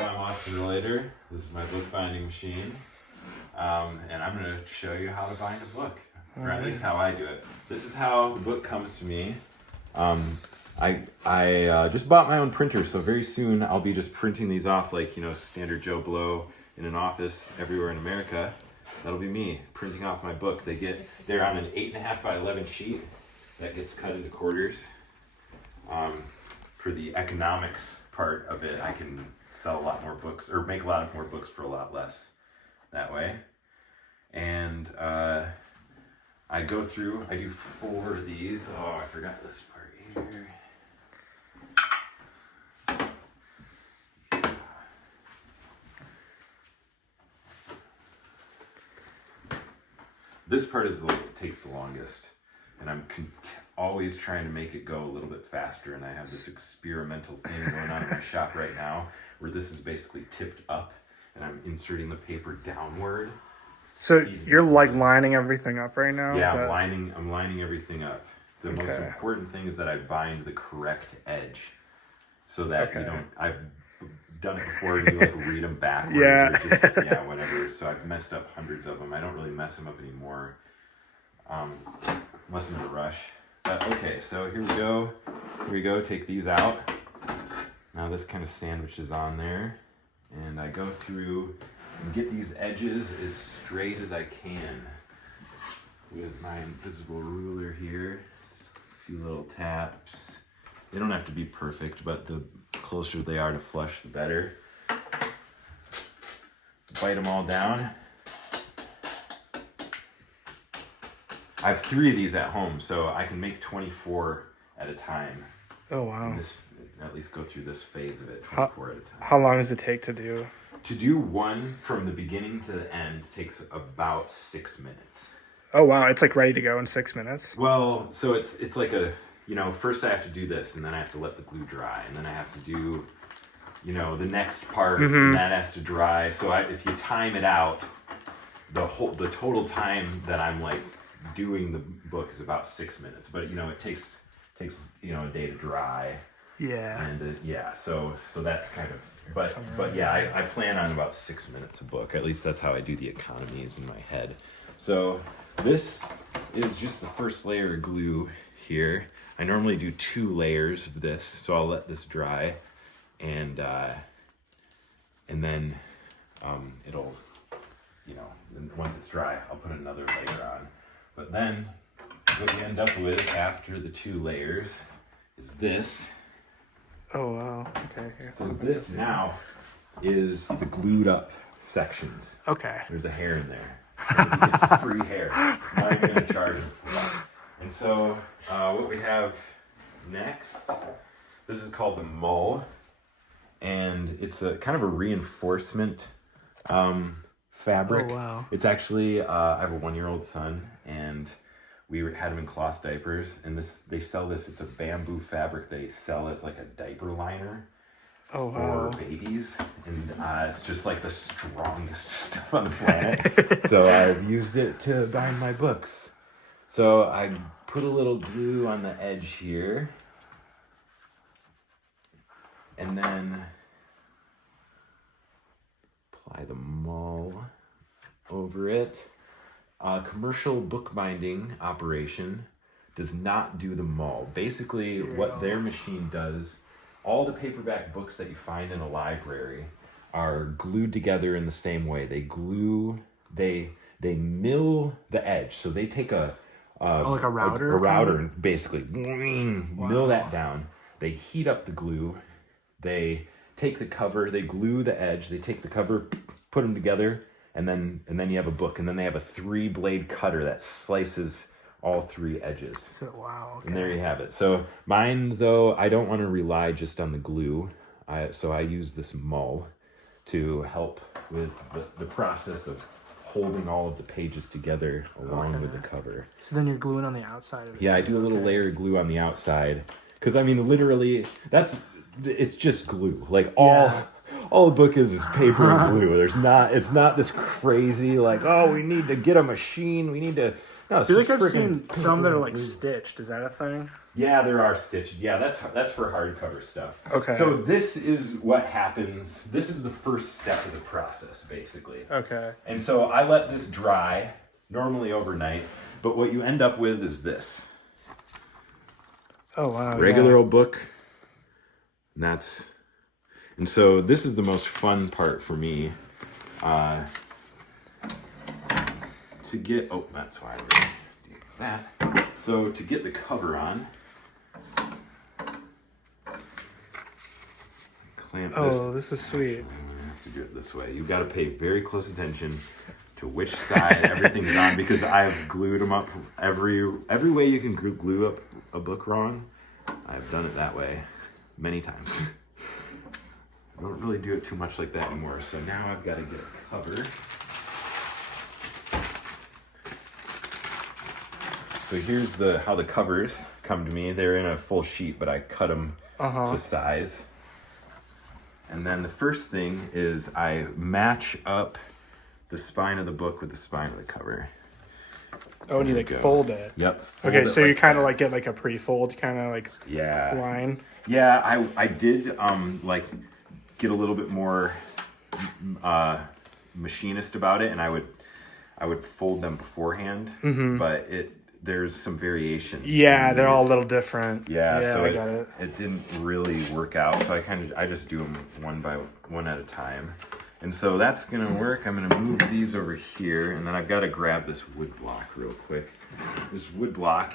I'm Rowlader. This is my bookbinding machine. And I'm going to show you how to bind a book, or at least how I do it. This is how the book comes to me. I just bought my own printer, so very soon I'll be just printing these off like, standard Joe Blow in an office everywhere in America. That'll be me printing off my book. They're on an 8.5 by 11 sheet that gets cut into quarters. For the economics part of it, I can sell a lot more books, or make a lot more books for a lot less that way. And I do 4 of these. Oh, I forgot this part here. This part takes the longest, and I'm always trying to make it go a little bit faster, and I have this experimental thing going on in my shop right now where this is basically tipped up and I'm inserting the paper downward. So you're like lining everything up right now? Yeah, I'm lining everything up. The most important thing is that I bind the correct edge so that I've done it before and you read them backwards or just whatever. So I've messed up hundreds of them. I don't really mess them up anymore unless I'm in a rush. But okay, so here we go. Take these out. Now this kind of sandwiches on there, and I go through and get these edges as straight as I can with my invisible ruler here. Just a few little taps. They don't have to be perfect, but the closer they are to flush, the better. Bite them all down. I have 3 of these at home, so I can make 24 at a time. Oh, wow. And at least go through this phase of it, 24 at a time. How long does it take to do? To do one from the beginning to the end takes about 6 minutes. Oh, wow. It's like ready to go in 6 minutes? Well, so it's like first I have to do this, and then I have to let the glue dry, and then I have to do, the next part, and that has to dry. So if you time it out, the total time that I'm doing the book is about 6 minutes, but it takes a day to dry. Yeah. And so that's kind of, but yeah, I plan on about 6 minutes a book. At least that's how I do the economies in my head. So this is just the first layer of glue here. I normally do 2 layers of this, so I'll let this dry, and then it'll, once it's dry, I'll put another layer on. But then what you end up with after the 2 layers is this. Oh, wow. Okay. So this now is the glued up sections. Okay. There's a hair in there. So he gets free hair. Not even going to charge him for that. And so what we have next, this is called the mull. And it's a kind of a reinforcement fabric. Oh, wow. It's actually, I have a 1-year-old son, and we had him in cloth diapers, and they sell this. It's a bamboo fabric they sell as like a diaper liner for babies, and it's just like the strongest stuff on the planet. So I've used it to bind my books. So I put a little glue on the edge here, and then apply the mull over it. Commercial bookbinding operation does not do the mull. Basically, what their machine does, all the paperback books that you find in a library are glued together in the same way. They mill the edge. So they take like a router? A router and basically mill that down. They heat up the glue. They take the cover, they glue the edge, they take the cover, put them together, and then you have a book, and then they have a 3-blade cutter that slices all 3 edges. So, wow. Okay. And there you have it. So mine, though, I don't want to rely just on the glue, so I use this mull to help with the process of holding all of the pages together along with the cover. So then you're gluing on the outside of it. Yeah, I do a little layer of glue on the outside, because literally, it's just glue. All the book is paper and glue. It's not this crazy we need to get a machine. We need to No, I it's feel like just I've friggin- seen some that are like stitched. Is that a thing? Yeah, there are stitched. Yeah, that's for hardcover stuff. Okay. So this is what happens. This is the first step of the process, basically. Okay. And so I let this dry, normally overnight. But what you end up with is this. Oh wow. Regular old book. And so this is the most fun part for me. To get, that's why I really do that. So to get the cover on, clamp this. Oh, this is sweet. I'm gonna have to do it this way. You've got to pay very close attention to which side everything's on, because I've glued them up every way you can glue up a book wrong. I've done it that way many times. I don't really do it too much like that anymore. So now I've got to get a cover. So here's how the covers come to me. They're in a full sheet, but I cut them to size. And then the first thing is I match up the spine of the book with the spine of the cover. Oh, and you like fold it. Yep. Okay, so you kind of like get like a pre-fold kind of like line. Yeah, I did like get a little bit more machinist about it, and I would fold them beforehand, but there's some variation. Yeah, they're all a little different. Yeah, so I got it. It didn't really work out, so I just do them one at a time. And so that's gonna work. I'm gonna move these over here, and then I've got to grab this wood block real quick. This wood block,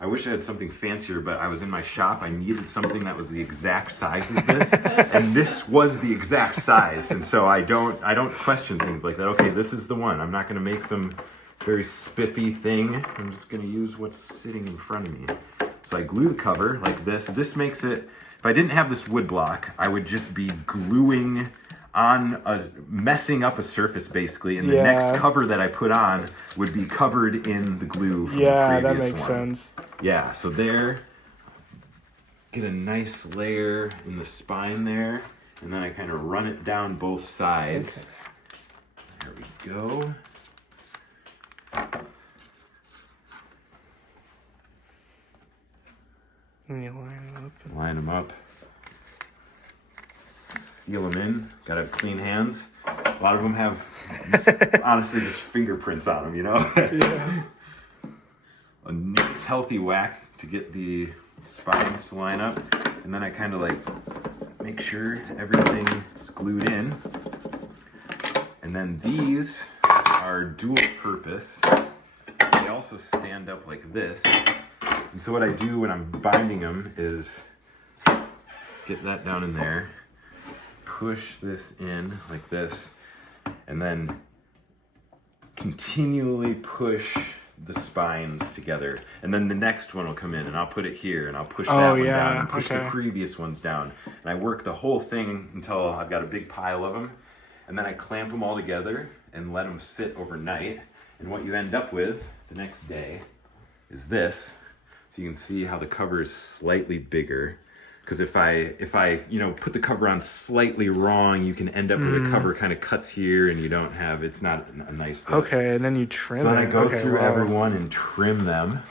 I wish I had something fancier, but I was in my shop. I needed something that was the exact size as this, and this was the exact size. And so I don't question things like that. Okay, this is the one. I'm not gonna make some very spiffy thing. I'm just gonna use what's sitting in front of me. So I glue the cover like this. This makes it, if I didn't have this wood block, I would just be gluing messing up a surface basically, and the next cover that I put on would be covered in the glue from the previous one. Yeah, that makes sense. Yeah, so get a nice layer in the spine there, and then I kind of run it down both sides. Okay. There we go. And you line them up. Line them up. Seal them in. Gotta have clean hands. A lot of them have, honestly, just fingerprints on them, you know? Yeah. A nice healthy whack to get the spines to line up. And then I kind of like make sure everything is glued in. And then these are dual purpose. They also stand up like this. And so what I do when I'm binding them is get that down in there, push this in like this, and then continually push the spines together. And then the next one will come in, and I'll put it here, and I'll push that one down, and push the previous ones down. And I work the whole thing until I've got a big pile of them. And then I clamp them all together and let them sit overnight. And what you end up with the next day is this. So you can see how the cover is slightly bigger. Because if I put the cover on slightly wrong, you can end up with a cover kind of cuts here, and you don't have, it's not a nice look. Okay, and then you trim it. So then I go through everyone and trim them.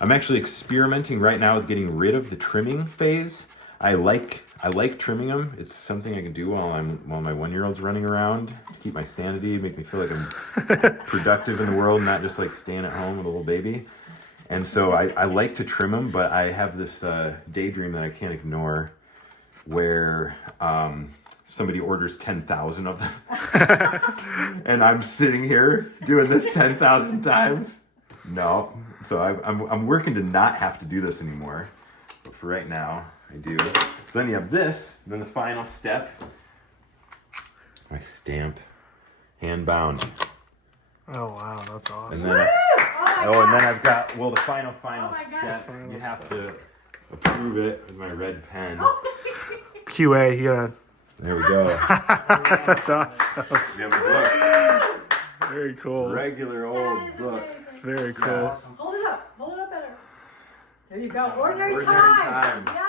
I'm actually experimenting right now with getting rid of the trimming phase. I like trimming them. It's something I can do while my 1-year-old's running around to keep my sanity, make me feel like I'm productive in the world, not just like staying at home with a little baby. And so I like to trim them, but I have this daydream that I can't ignore where somebody orders 10,000 of them. And I'm sitting here doing this 10,000 times. No. So I'm working to not have to do this anymore. But for right now, I do. So then you have this, and then the final step, my stamp, hand bound. Oh wow, that's awesome. And then and then I've got, the final step. You have to approve it with my red pen. QA, you gotta. There we go. That's awesome. We have a book. Very cool. Regular old book. Very cool. Hold it up better. There you go. Ordinary Ordinary time. time. Yeah.